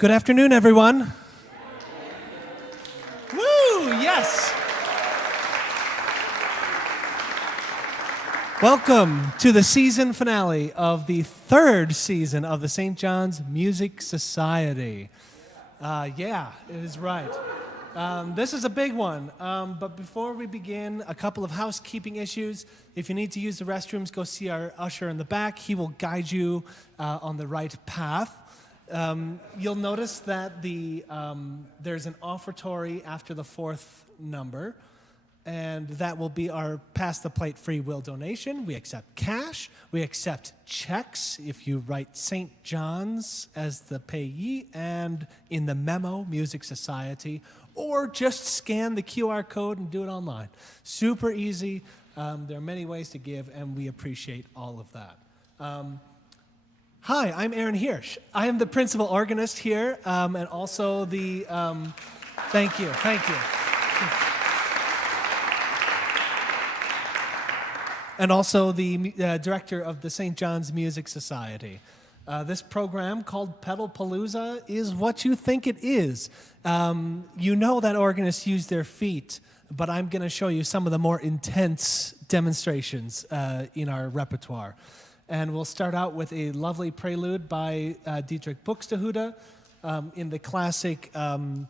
Good afternoon, everyone. Woo, yes. Welcome to the season finale of the third season of the St. John's Music Society. Yeah, it is right. This is a big one, but before we begin, a couple of housekeeping issues. If you need to use the restrooms, go see our usher in the back. He will guide you on the right path. You'll notice that there's an offertory after the fourth number, and that will be our Pass the Plate free will donation. We accept cash. We accept checks if you write St. John's as the payee and in the memo, Music Society, or just scan the QR code and do it online. Super easy. There are many ways to give, and we appreciate all of that. Hi, I'm Aaron Hirsch. I am the principal organist here, and also the, thank you. And also the director of the St. John's Music Society. This program called Pedalpalooza is what you think it is. You know that organists use their feet, but I'm going to show you some of the more intense demonstrations in our repertoire. And we'll start out with a lovely prelude by Dieterich Buxtehude in the classic, oh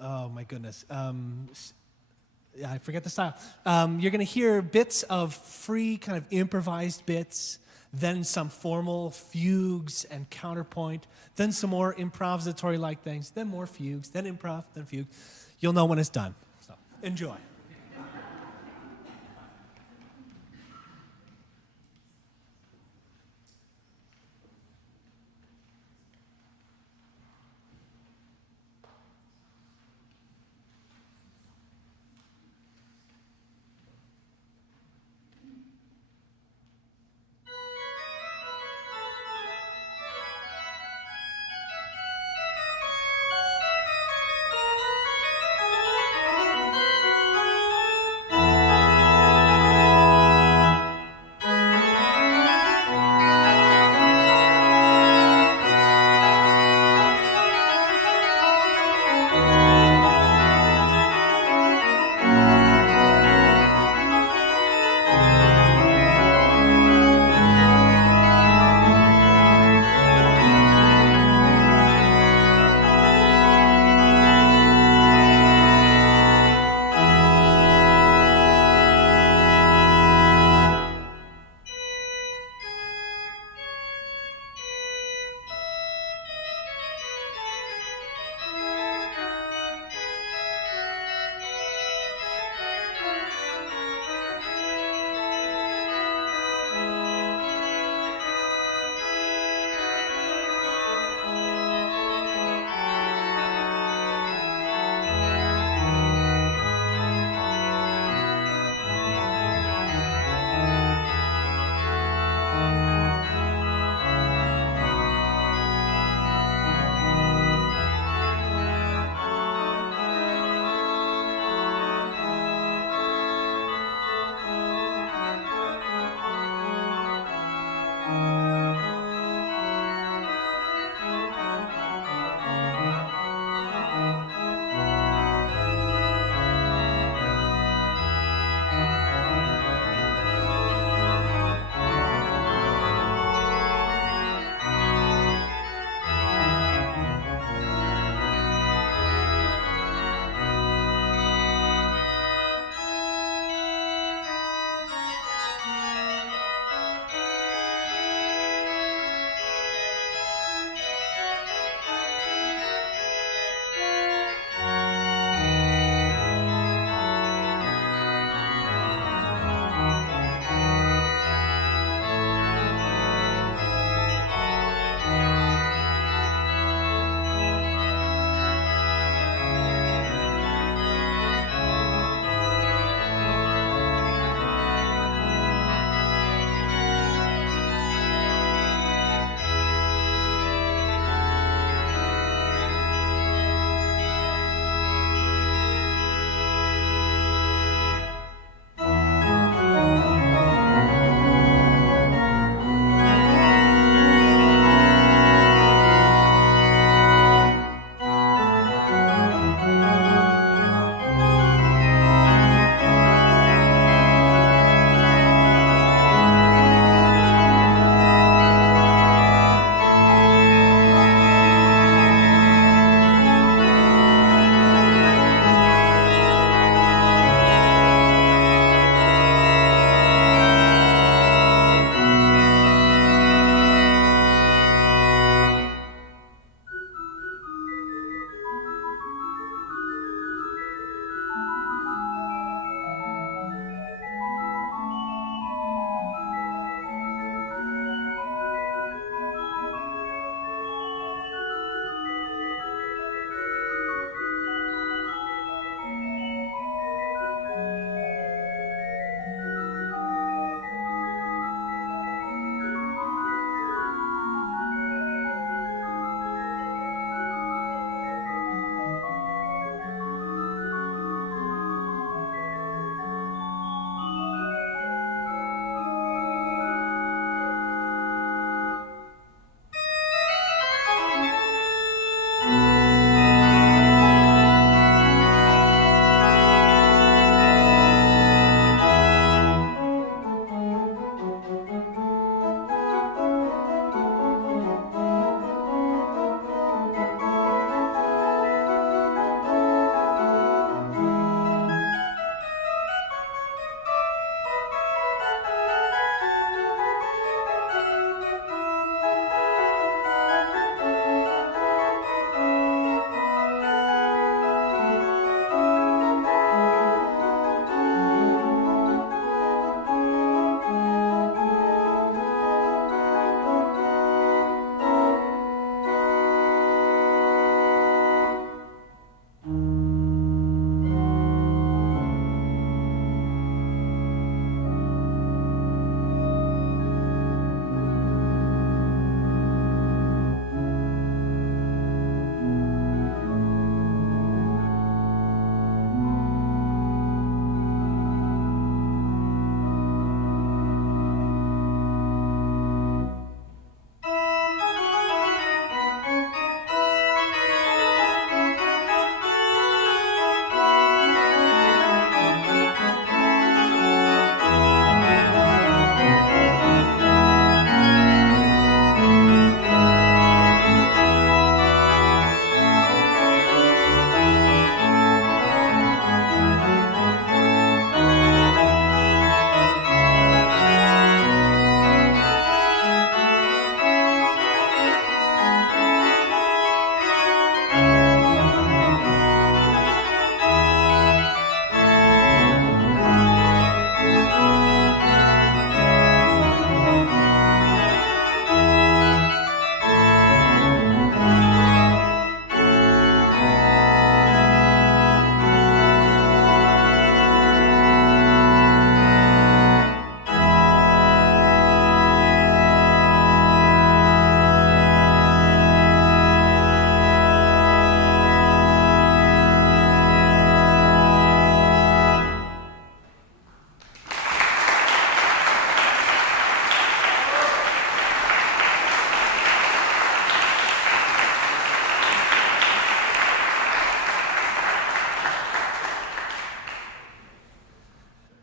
my goodness, I forget the style. You're going to hear bits of free kind of improvised bits, then some formal fugues and counterpoint, then some more improvisatory-like things, then more fugues, then improv, then fugue. You'll know when it's done. So enjoy.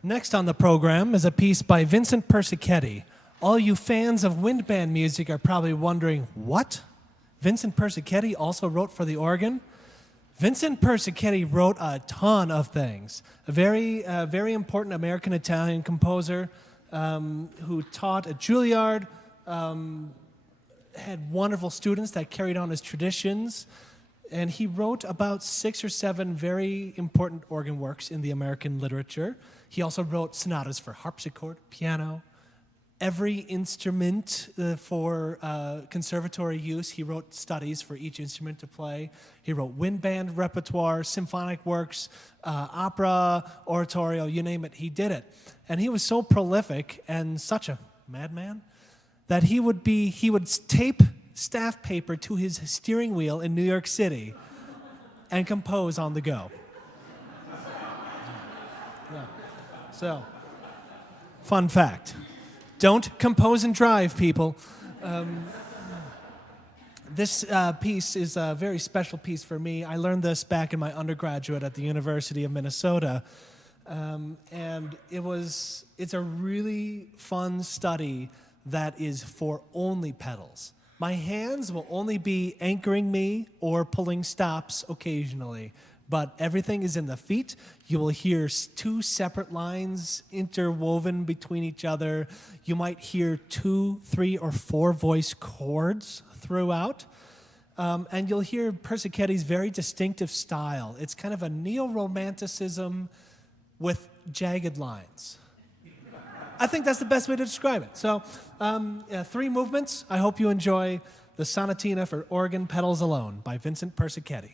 Next on the program is a piece by Vincent Persichetti. All you fans of wind band music are probably wondering, what? Vincent Persichetti also wrote for the organ? Vincent Persichetti wrote a ton of things. A very important American-Italian composer who taught at Juilliard, had wonderful students that carried on his traditions, and he wrote about 6 or 7 very important organ works in the American literature. He also wrote sonatas for harpsichord, piano, every instrument for conservatory use. He wrote studies for each instrument to play. He wrote wind band repertoire, symphonic works, opera, oratorio, you name it, he did it. And he was so prolific and such a madman that he would tape staff paper to his steering wheel in New York City and compose on the go. Yeah. So, fun fact. Don't compose and drive, people. This piece is a very special piece for me. I learned this back in my undergraduate at the University of Minnesota. And it's a really fun study that is for only pedals. My hands will only be anchoring me or pulling stops occasionally, but everything is in the feet. You will hear 2 separate lines interwoven between each other. You might hear 2, 3, or 4 voice chords throughout. And you'll hear Persichetti's very distinctive style. It's kind of a neo-romanticism with jagged lines. I think that's the best way to describe it. So, 3 movements. I hope you enjoy the Sonatina for Organ Pedals Alone by Vincent Persichetti.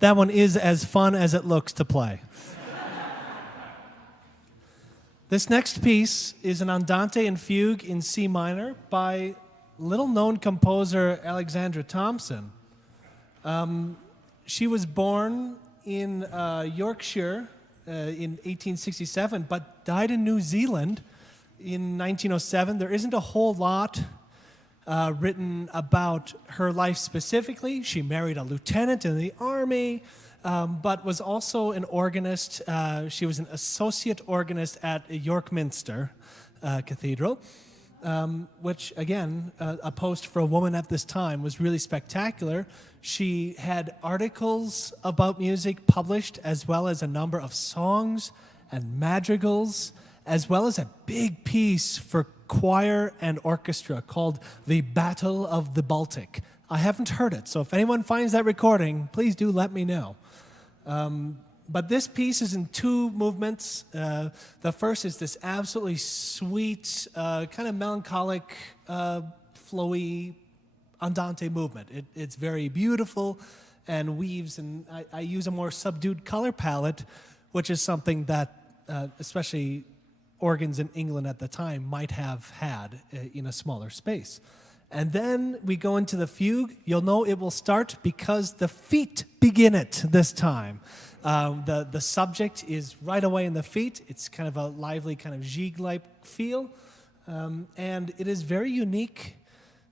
that one is as fun as it looks to play. This next piece is an andante and fugue in C minor by little-known composer Alexandra Thomson. She was born in Yorkshire in 1867, but died in New Zealand in 1907. There isn't a whole lot written about her life specifically. She married a lieutenant in the army, but was also an organist. She was an associate organist at York Minster Cathedral, which, again, a post for a woman at this time was really spectacular. She had articles about music published, as well as a number of songs and madrigals, as well as a big piece for choir and orchestra called The Battle of the Baltic. I haven't heard it, so if anyone finds that recording, please do let me know. But this piece is in two movements. The first is this absolutely sweet, kind of melancholic, flowy andante movement. It's very beautiful and weaves, and I use a more subdued color palette, which is something that especially organs in England at the time might have had in a smaller space. And then we go into the fugue. You'll know it will start because the feet begin it this time. The subject is right away in the feet. It's kind of a lively kind of gigue-like feel. And it is very unique.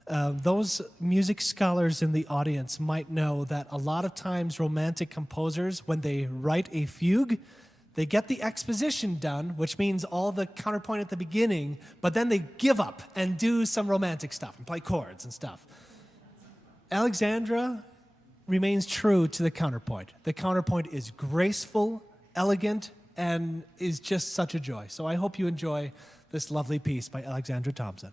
Those music scholars in the audience might know that a lot of times romantic composers, when they write a fugue, they get the exposition done, which means all the counterpoint at the beginning, but then they give up and do some romantic stuff and play chords and stuff. Alexandra remains true to the counterpoint. The counterpoint is graceful, elegant, and is just such a joy. So I hope you enjoy this lovely piece by Alexandra Thomson.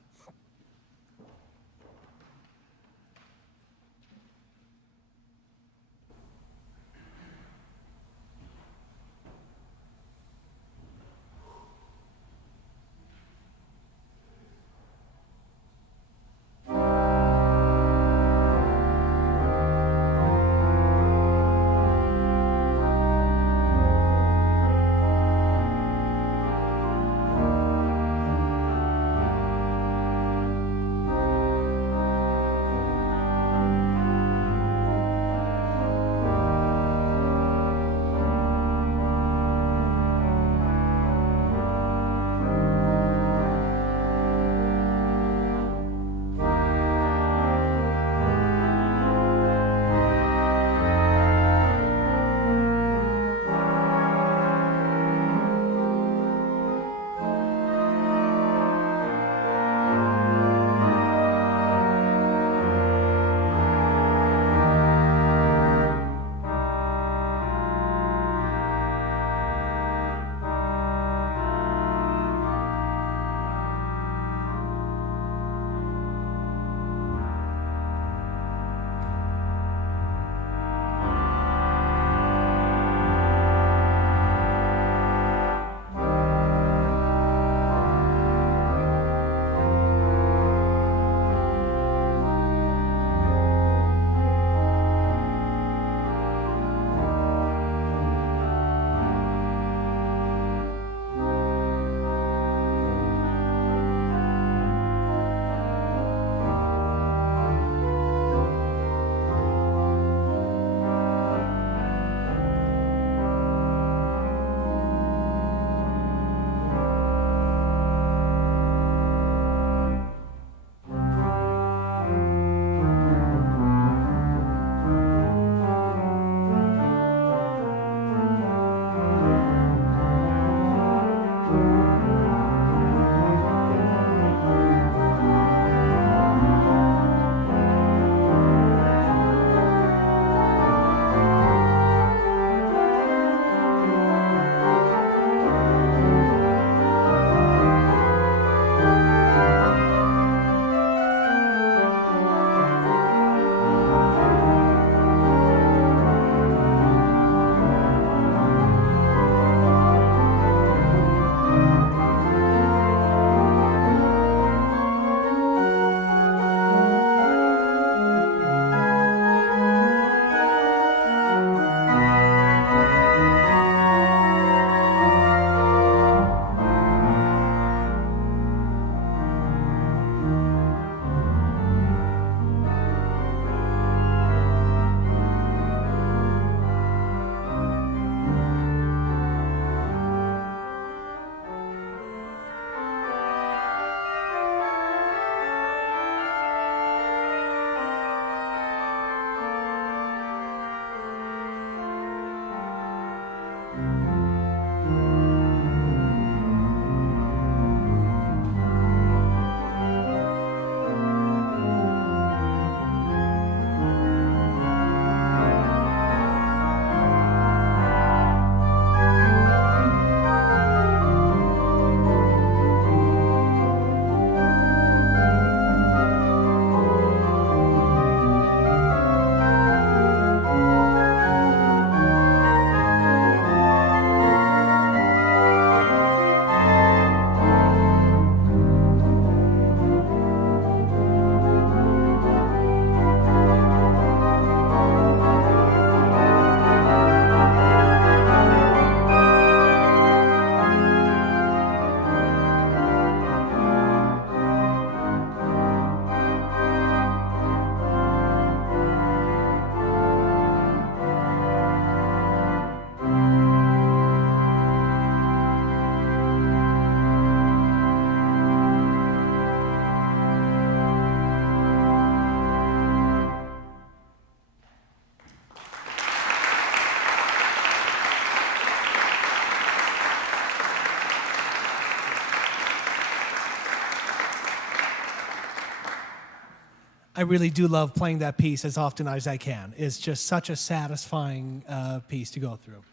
I really do love playing that piece as often as I can. It's just such a satisfying piece to go through.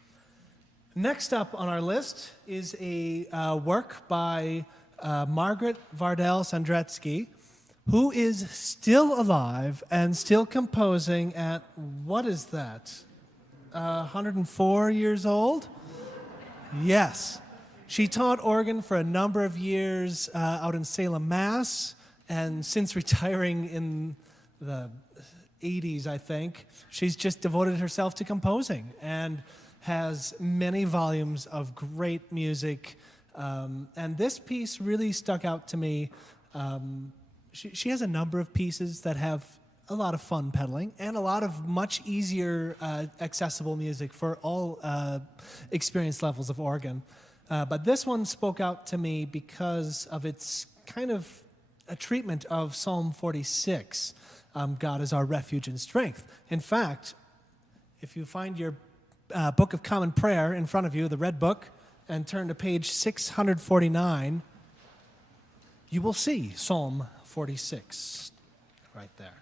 Next up on our list is a work by Margaret Sandresky, who is still alive and still composing at, what is that, 104 years old? Yes. She taught organ for a number of years out in Salem, Mass., and since retiring in the 80s, I think, she's just devoted herself to composing and has many volumes of great music. And this piece really stuck out to me. She has a number of pieces that have a lot of fun pedaling and a lot of much easier accessible music for all experience levels of organ. But this one spoke out to me because of its kind of a treatment of Psalm 46, God is our refuge and strength. In fact, if you find your Book of Common Prayer in front of you, the red book, and turn to page 649, you will see Psalm 46 right there.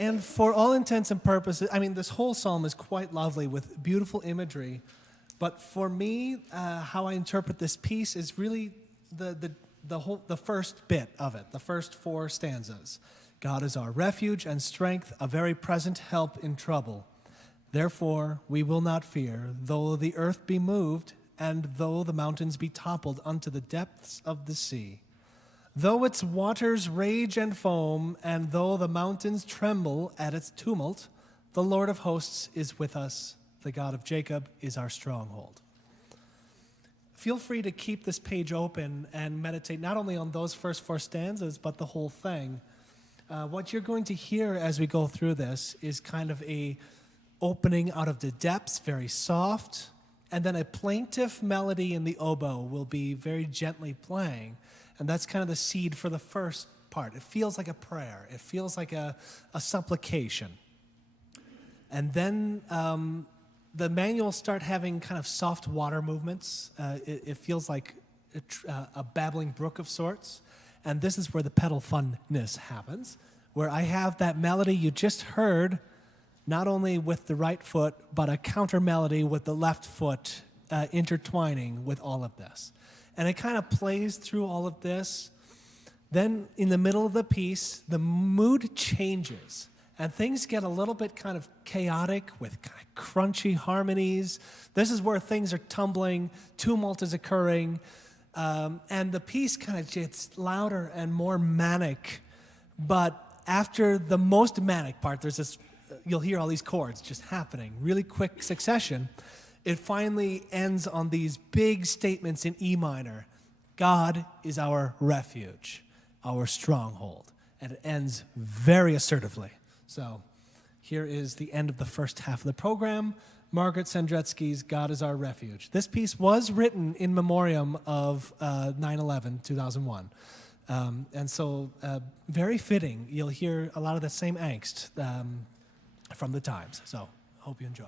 And for all intents and purposes, I mean, this whole psalm is quite lovely with beautiful imagery. But for me, how I interpret this piece is really the first bit of it, the first 4 stanzas. God is our refuge and strength, a very present help in trouble. Therefore, we will not fear, though the earth be moved, and though the mountains be toppled unto the depths of the sea. Though its waters rage and foam, and though the mountains tremble at its tumult, the Lord of hosts is with us. The God of Jacob is our stronghold. Feel free to keep this page open and meditate not only on those first 4 stanzas, but the whole thing. What you're going to hear as we go through this is kind of a opening out of the depths, very soft, and then a plaintive melody in the oboe will be very gently playing. And that's kind of the seed for the first part. It feels like a prayer. It feels like a supplication. And then the manuals start having kind of soft water movements. It feels like a babbling brook of sorts. And this is where the pedal funness happens, where I have that melody you just heard, not only with the right foot, but a counter melody with the left foot intertwining with all of this. And it kind of plays through all of this. Then in the middle of the piece, the mood changes. And things get a little bit kind of chaotic with kind of crunchy harmonies. This is where things are tumbling, tumult is occurring. And the piece kind of gets louder and more manic. But after the most manic part, there's this, you'll hear all these chords just happening, really quick succession. It finally ends on these big statements in E minor. God is our refuge, our stronghold. And it ends very assertively. So here is the end of the first half of the program. Margaret Sandresky's God is our refuge. This piece was written in memoriam of 9/11, 2001. And so very fitting. You'll hear a lot of the same angst from the times. So hope you enjoy.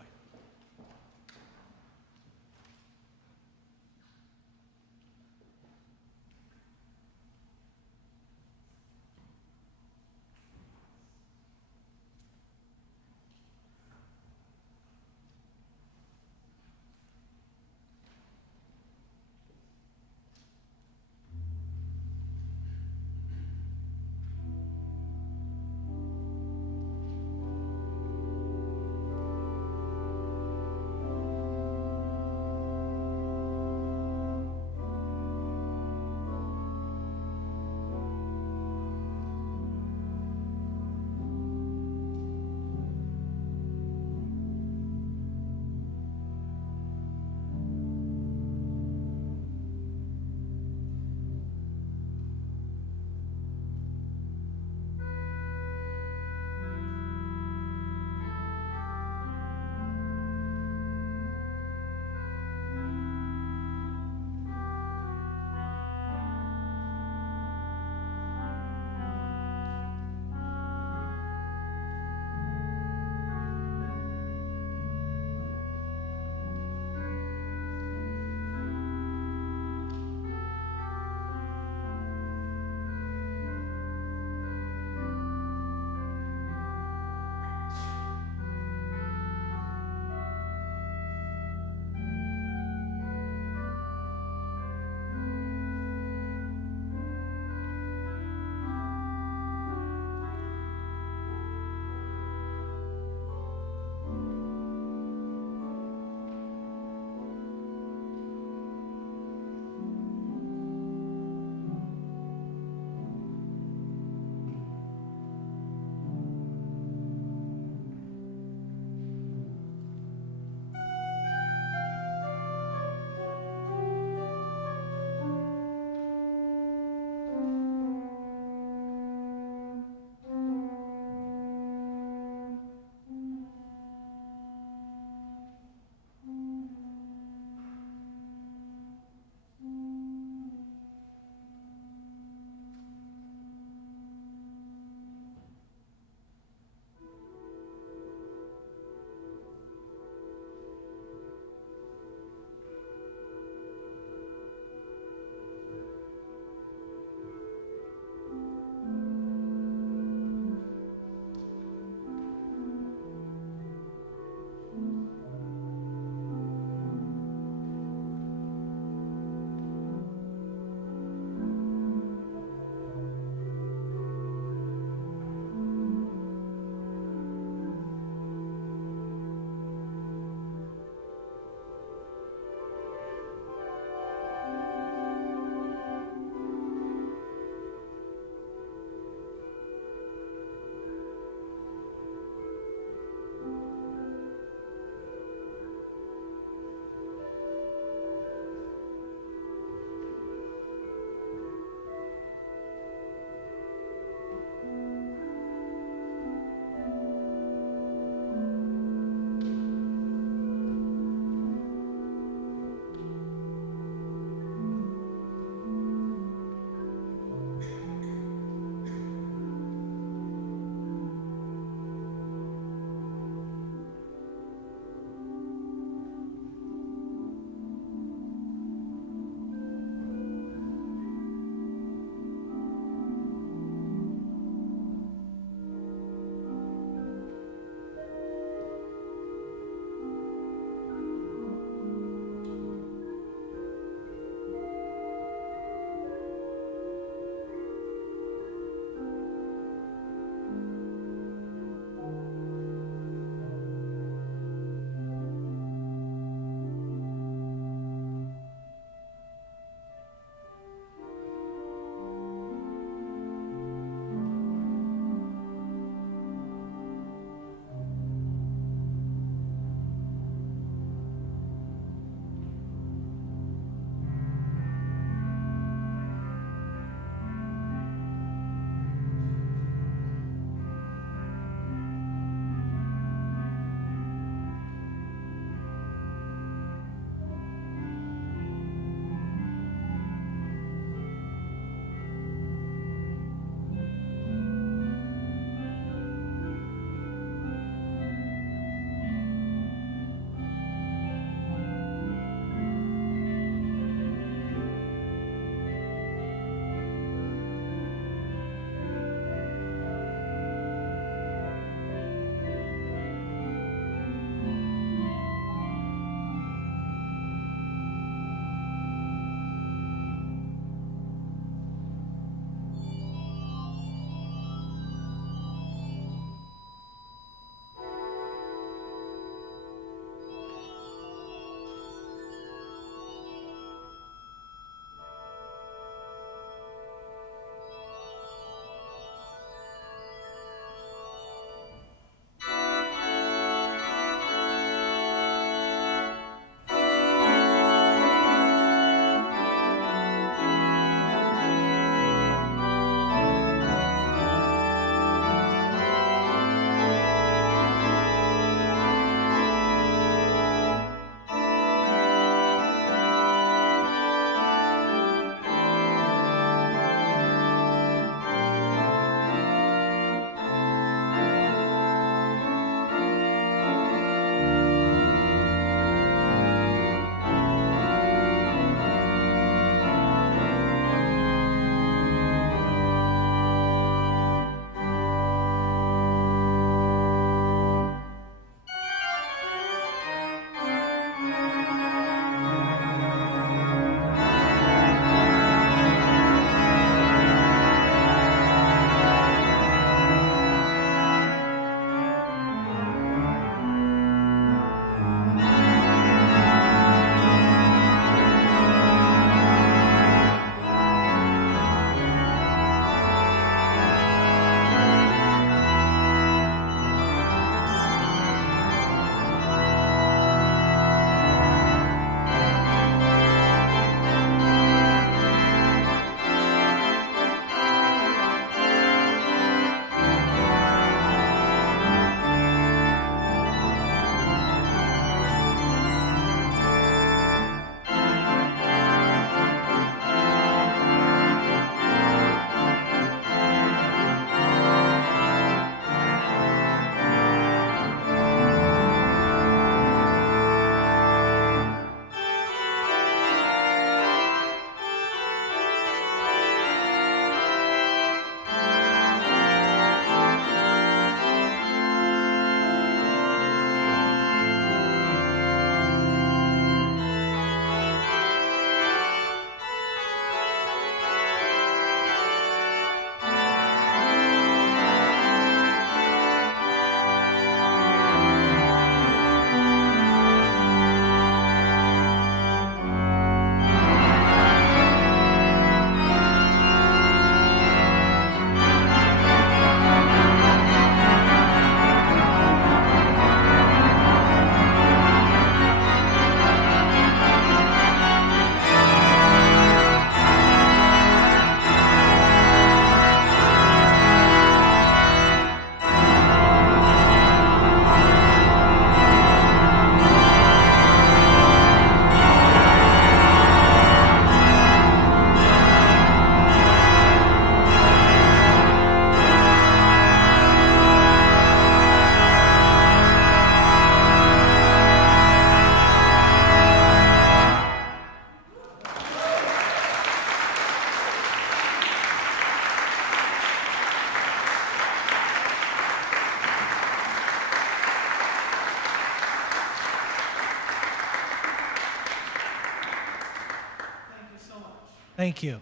Thank you.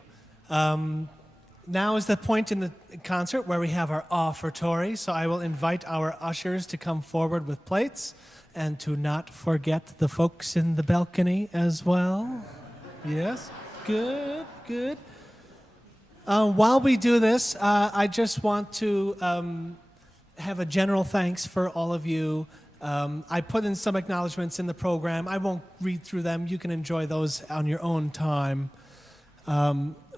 Now is the point in the concert where we have our offertory, so I will invite our ushers to come forward with plates and to not forget the folks in the balcony as well. Yes, good, good. While we do this, I just want to have a general thanks for all of you. I put in some acknowledgments in the program. I won't read through them. You can enjoy those on your own time.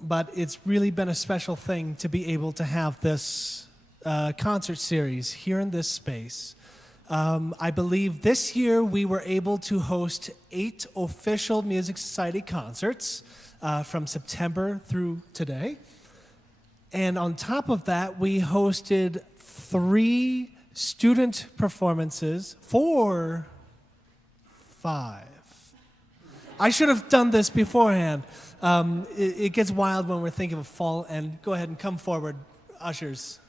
But it's really been a special thing to be able to have this concert series here in this space. I believe this year we were able to host 8 official Music Society concerts from September through today. And on top of that, we hosted 3 student performances, 4, 5. I should have done this beforehand. It gets wild when we're thinking of fall, and go ahead and come forward, ushers.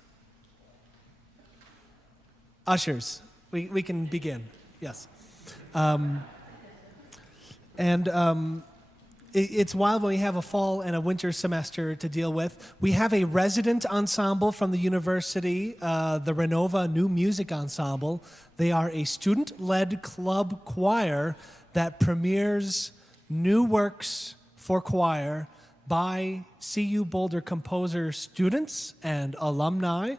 Ushers, we can begin, yes. It's wild when we have a fall and a winter semester to deal with. We have a resident ensemble from the university, the Renova New Music Ensemble. They are a student-led club choir that premieres new works for choir by CU Boulder composer students and alumni.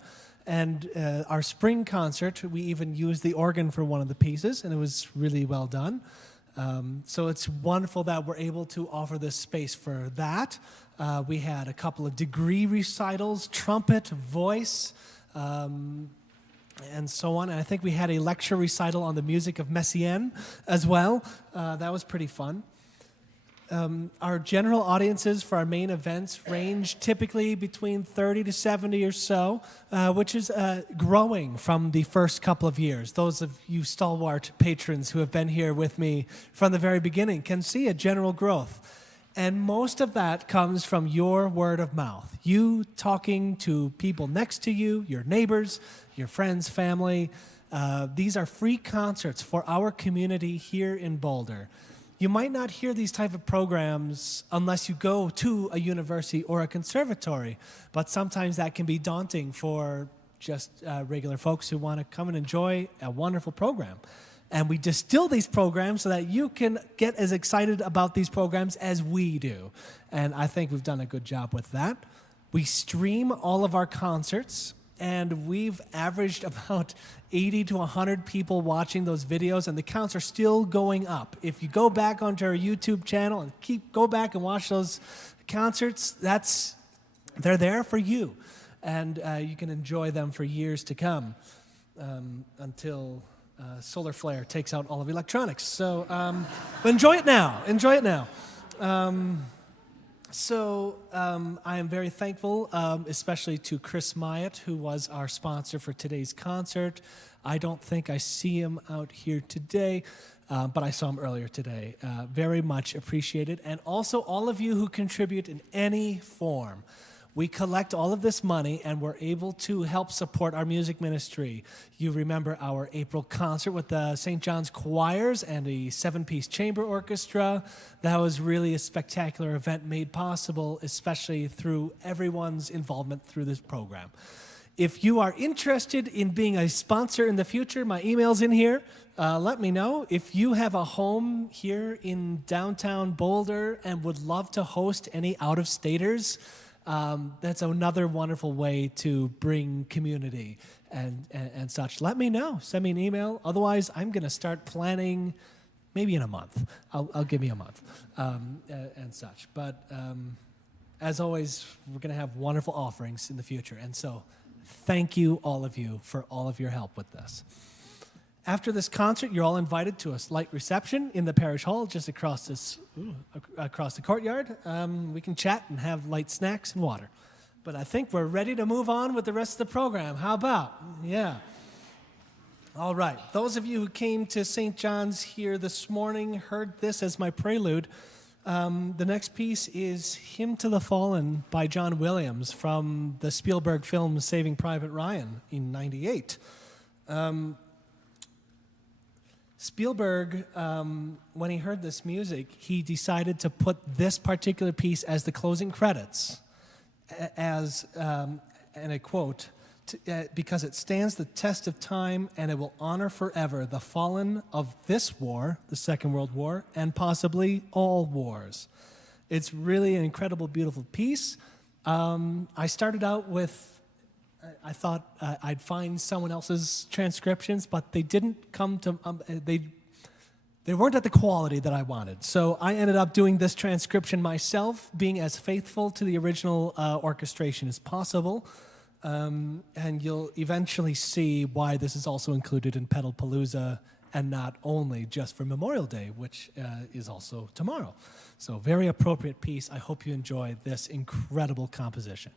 And our spring concert, we even used the organ for one of the pieces, and it was really well done. So it's wonderful that we're able to offer this space for that. We had a couple of degree recitals, trumpet, voice, and so on. And I think we had a lecture recital on the music of Messiaen as well. That was pretty fun. Our general audiences for our main events range typically between 30 to 70 or so, which is growing from the first couple of years. Those of you stalwart patrons who have been here with me from the very beginning can see a general growth. And most of that comes from your word of mouth. You talking to people next to you, your neighbors, your friends, family. These are free concerts for our community here in Boulder. You might not hear these type of programs unless you go to a university or a conservatory, but sometimes that can be daunting for just regular folks who want to come and enjoy a wonderful program. And we distill these programs so that you can get as excited about these programs as we do. And I think we've done a good job with that. We stream all of our concerts, and we've averaged about 80 to 100 people watching those videos, and the counts are still going up. If you go back onto our YouTube channel and go back and watch those concerts, they're there for you, and you can enjoy them for years to come until solar flare takes out all of electronics. So, but enjoy it now. Enjoy it now. I am very thankful, especially to Chris Myatt, who was our sponsor for today's concert. I don't think I see him out here today, but I saw him earlier today. Very much appreciated. And also all of you who contribute in any form. We collect all of this money, and we're able to help support our music ministry. You remember our April concert with the St. John's Choirs and a 7-piece chamber orchestra. That was really a spectacular event made possible, especially through everyone's involvement through this program. If you are interested in being a sponsor in the future, my email's in here. Let me know. If you have a home here in downtown Boulder and would love to host any out-of-staters, that's another wonderful way to bring community and such. Let me know. Send me an email. Otherwise, I'm going to start planning maybe in a month. I'll give me a month and such. But as always, we're going to have wonderful offerings in the future. And so thank you, all of you, for all of your help with this. After this concert, you're all invited to a slight reception in the parish hall just across the courtyard. We can chat and have light snacks and water. But I think we're ready to move on with the rest of the program. How about? Yeah. All right. Those of you who came to St. John's here this morning heard this as my prelude. The next piece is Hymn to the Fallen by John Williams from the Spielberg film Saving Private Ryan in '98. Spielberg, when he heard this music, he decided to put this particular piece as the closing credits, as, and I quote, because it stands the test of time and it will honor forever the fallen of this war, the Second World War, and possibly all wars. It's really an incredible, beautiful piece. I started out with, I thought I'd find someone else's transcriptions, but they didn't come to, they weren't at the quality that I wanted. So I ended up doing this transcription myself, being as faithful to the original orchestration as possible. And you'll eventually see why this is also included in Pedalpalooza and not only just for Memorial Day, which is also tomorrow. So very appropriate piece. I hope you enjoy this incredible composition.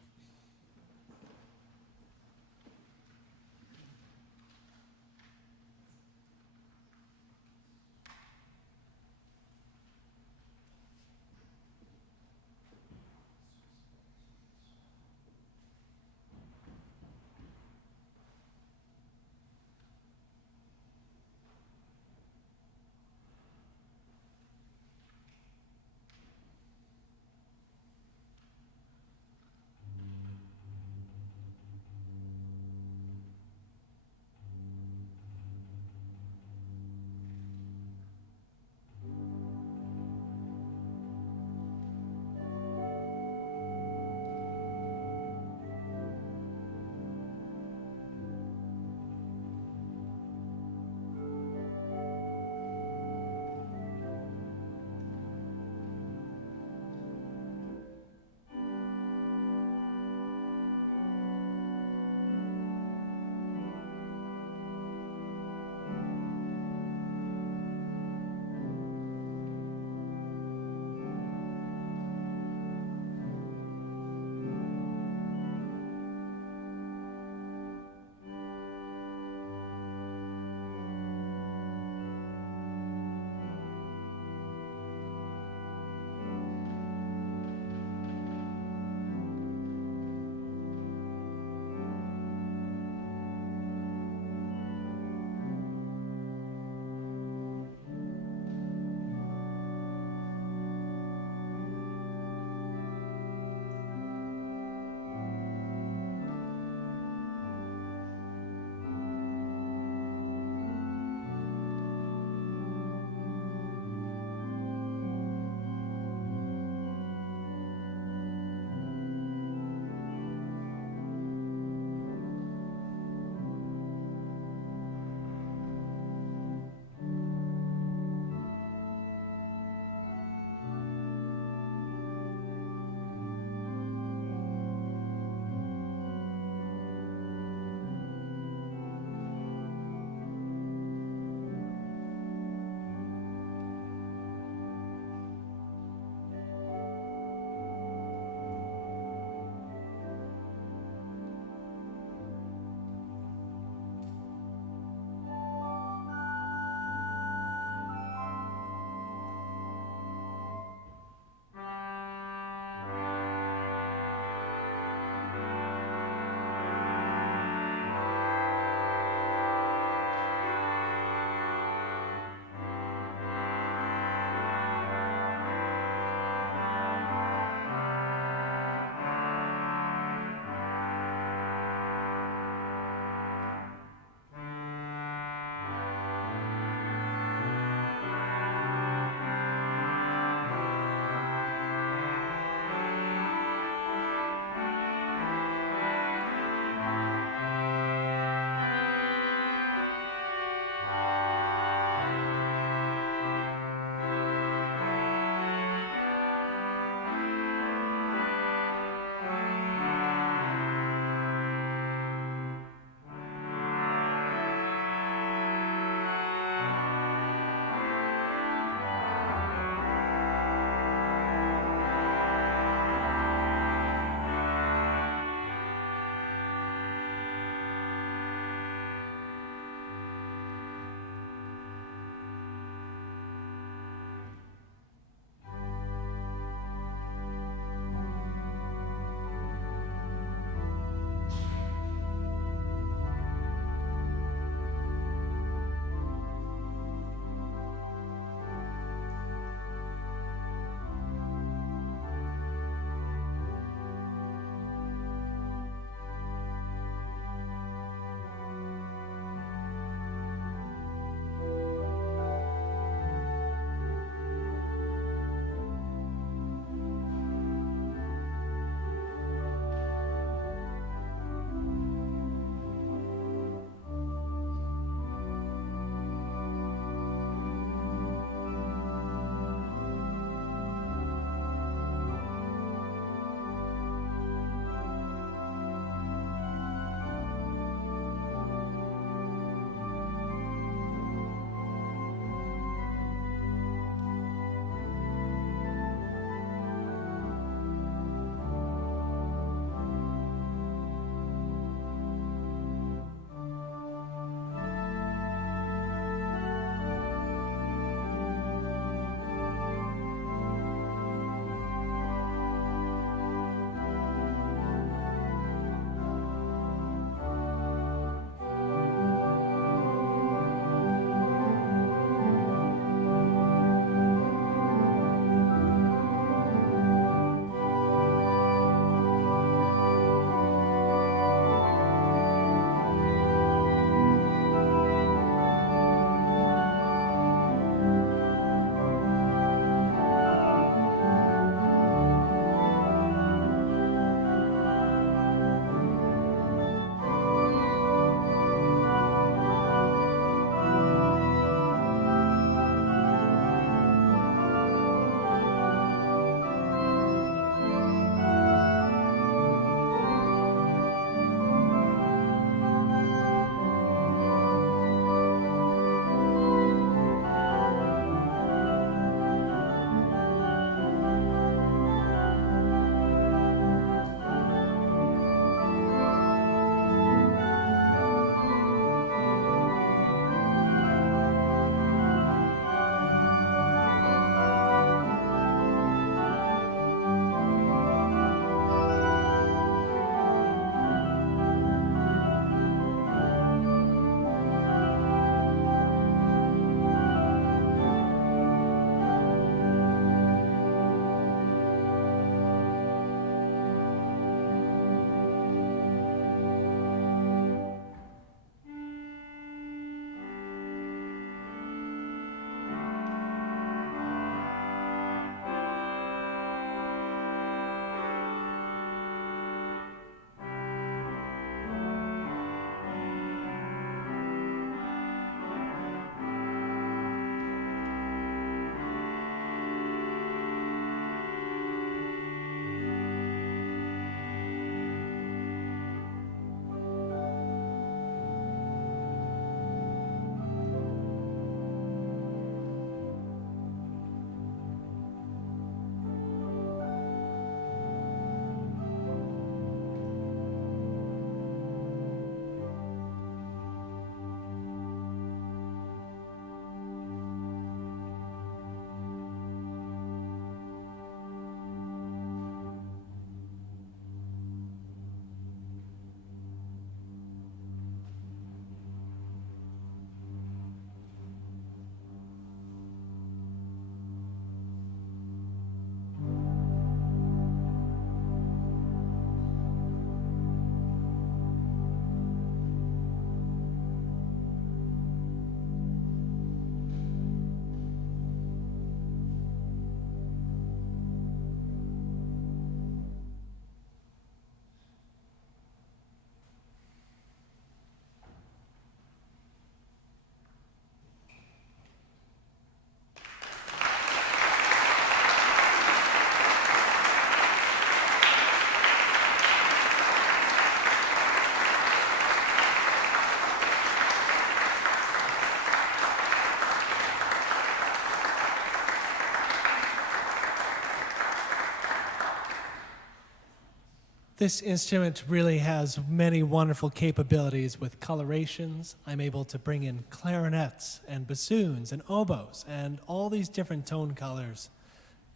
This instrument really has many wonderful capabilities with colorations. I'm able to bring in clarinets and bassoons and oboes and all these different tone colors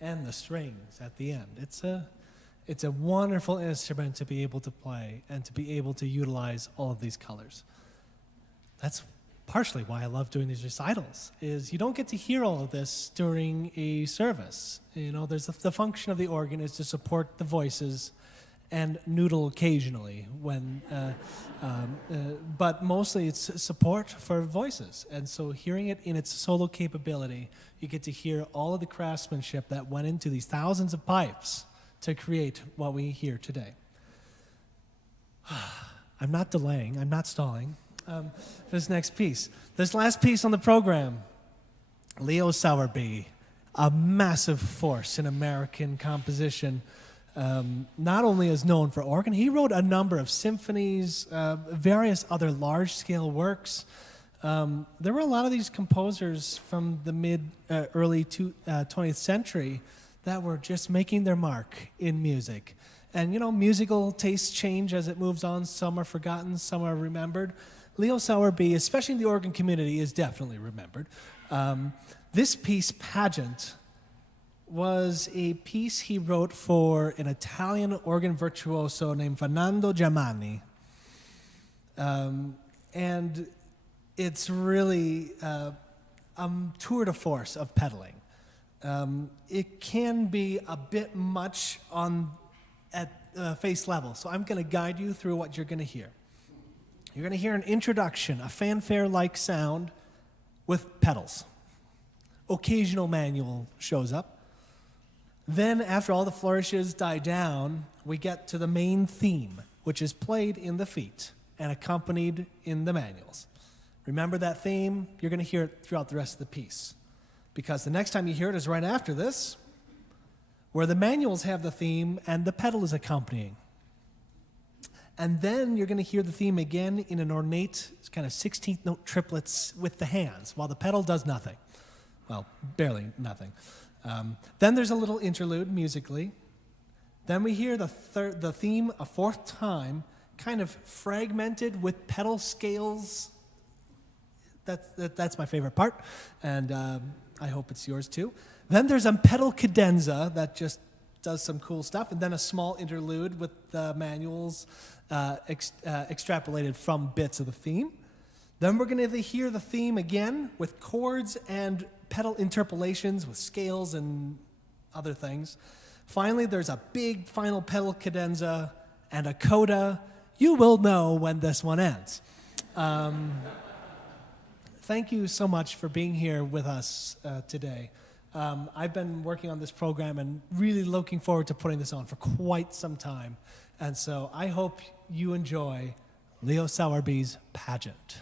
and the strings at the end. It's a wonderful instrument to be able to play and to be able to utilize all of these colors. That's partially why I love doing these recitals, is you don't get to hear all of this during a service. You know, there's the function of the organ is to support the voices and noodle occasionally when, but mostly it's support for voices. And so hearing it in its solo capability, you get to hear all of the craftsmanship that went into these thousands of pipes to create what we hear today. I'm not delaying, I'm not stalling. This next piece. This last piece on the program, Leo Sowerby, a massive force in American composition. Not only is known for organ, he wrote a number of symphonies, various other large-scale works. There were a lot of these composers from the early 20th century that were just making their mark in music. And you know, musical tastes change as it moves on. Some are forgotten, some are remembered. Leo Sowerby, especially in the organ community, is definitely remembered. This piece, Pageant, was a piece he wrote for an Italian organ virtuoso named Fernando Germani. And it's really a tour de force of pedaling. It can be a bit much at face level, so I'm going to guide you through what you're going to hear. You're going to hear an introduction, a fanfare-like sound with pedals. Occasional manual shows up. Then, after all the flourishes die down, we get to the main theme, which is played in the feet and accompanied in the manuals. Remember that theme? You're going to hear it throughout the rest of the piece, because the next time you hear it is right after this, where the manuals have the theme and the pedal is accompanying. And then you're going to hear the theme again in an ornate kind of 16th note triplets with the hands, while the pedal does nothing. Well, barely nothing. Then there's a little interlude musically. Then we hear the theme a fourth time, kind of fragmented with pedal scales. That's my favorite part, and I hope it's yours too. Then there's a pedal cadenza that just does some cool stuff, and then a small interlude with the manuals extrapolated from bits of the theme. Then we're going to hear the theme again with chords and pedal interpolations with scales and other things. Finally, there's a big final pedal cadenza and a coda. You will know when this one ends. Thank you so much for being here with us today. I've been working on this program and really looking forward to putting this on for quite some time. And so I hope you enjoy Leo Sowerby's Pageant.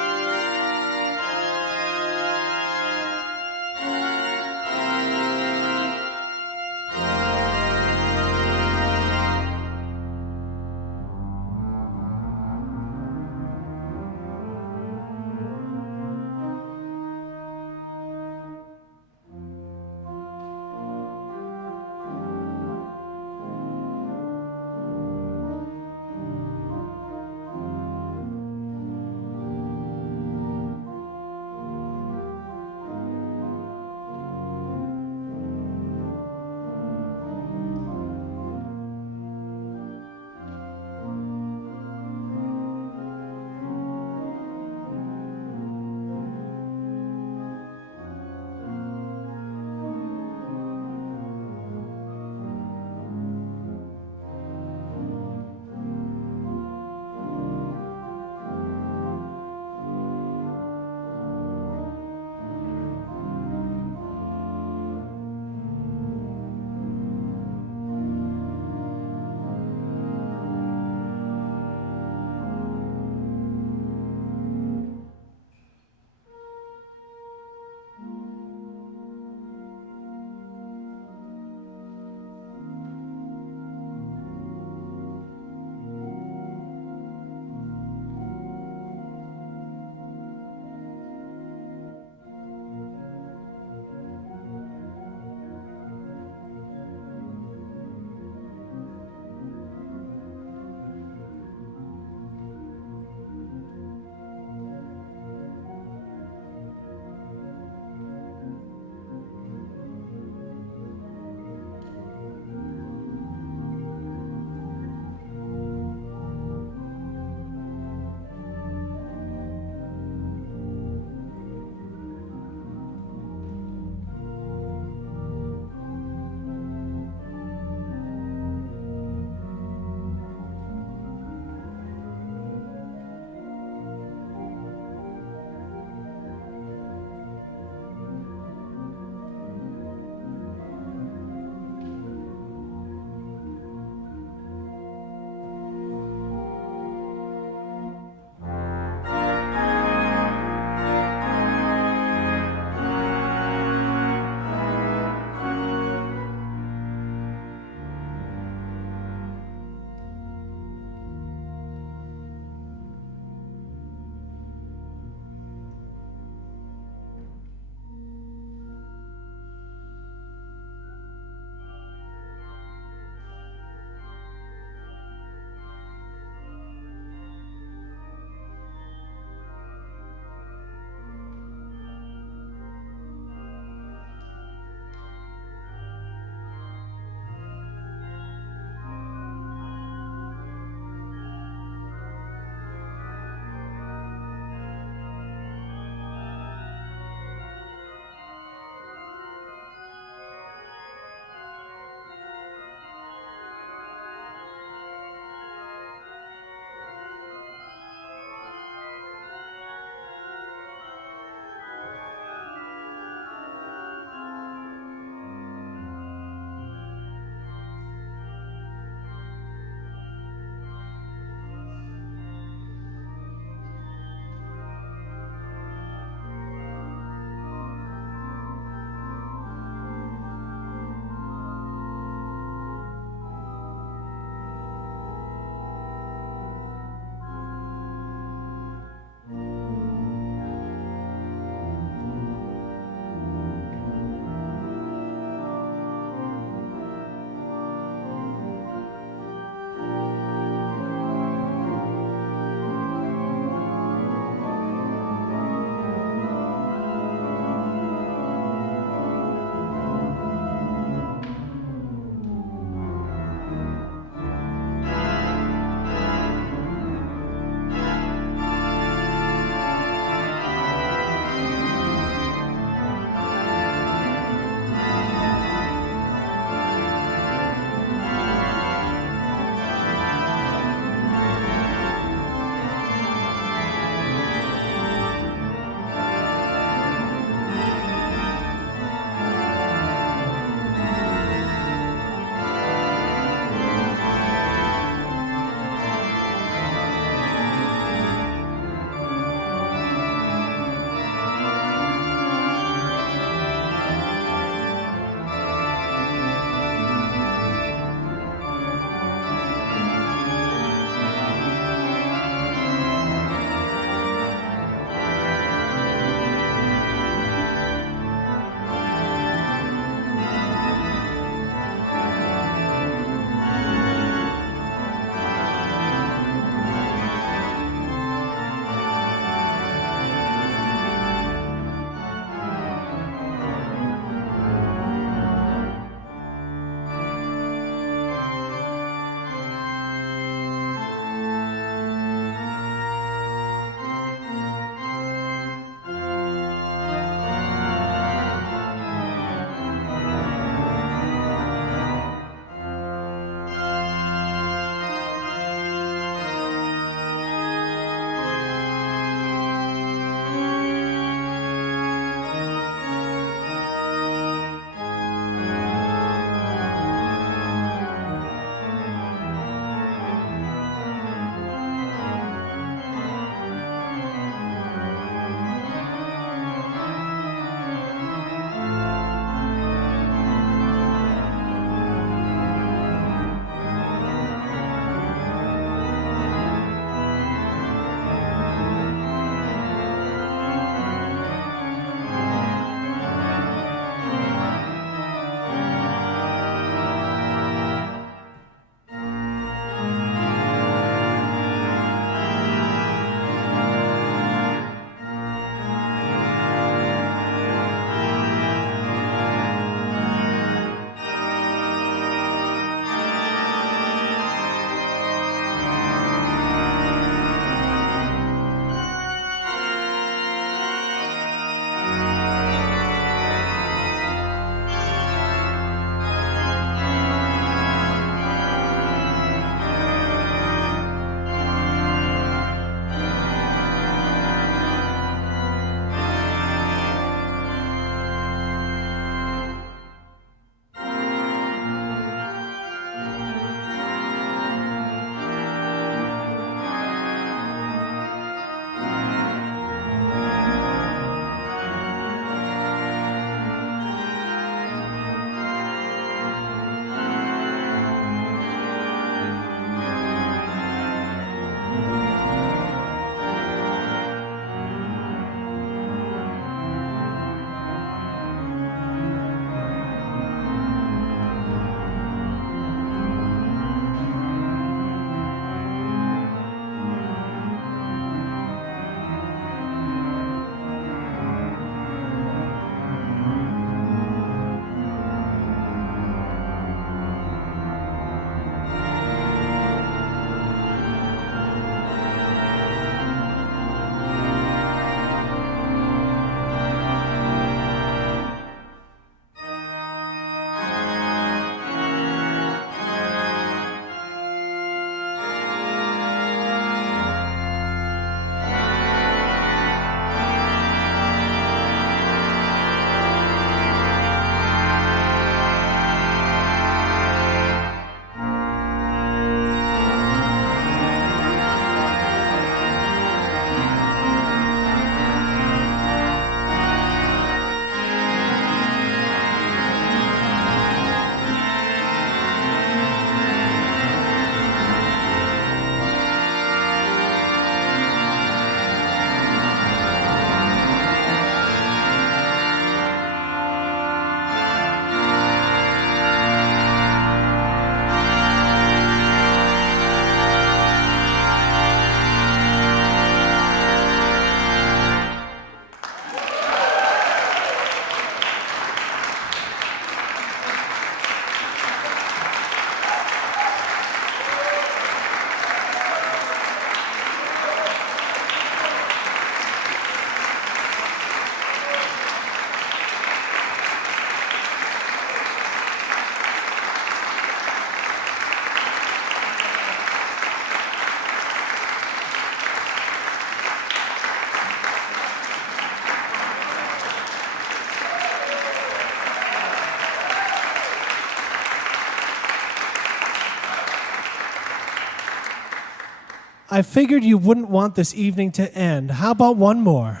I figured you wouldn't want this evening to end. How about one more?